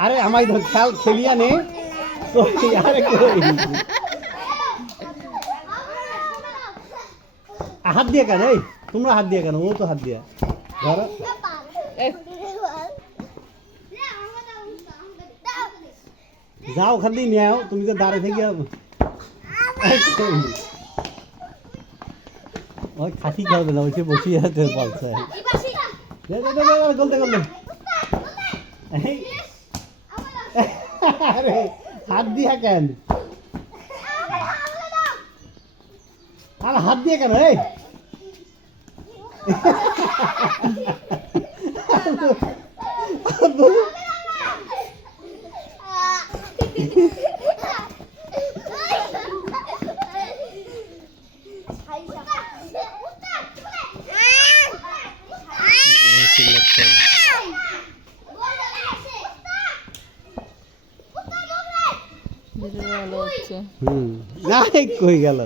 আরে আমায় ধর খেল খেলিয়া নে তো আরে কই হাত দিয়ে কেন এই তোমরা হাত দিয়ে কেন ও তো হাত দিয়ে ধরো যাও ওখান দিয়ে নিয়ে আও তুমি তো দাঁড়িয়ে থেকে ওই খাসি খাওয়াবে না ওইসে বসিয়ে আছে বলছে গলতে গলতে আরে হাত দিয়া কেন আর হাত দিয়ে কেন এই ভালো হচ্ছে না কই গেল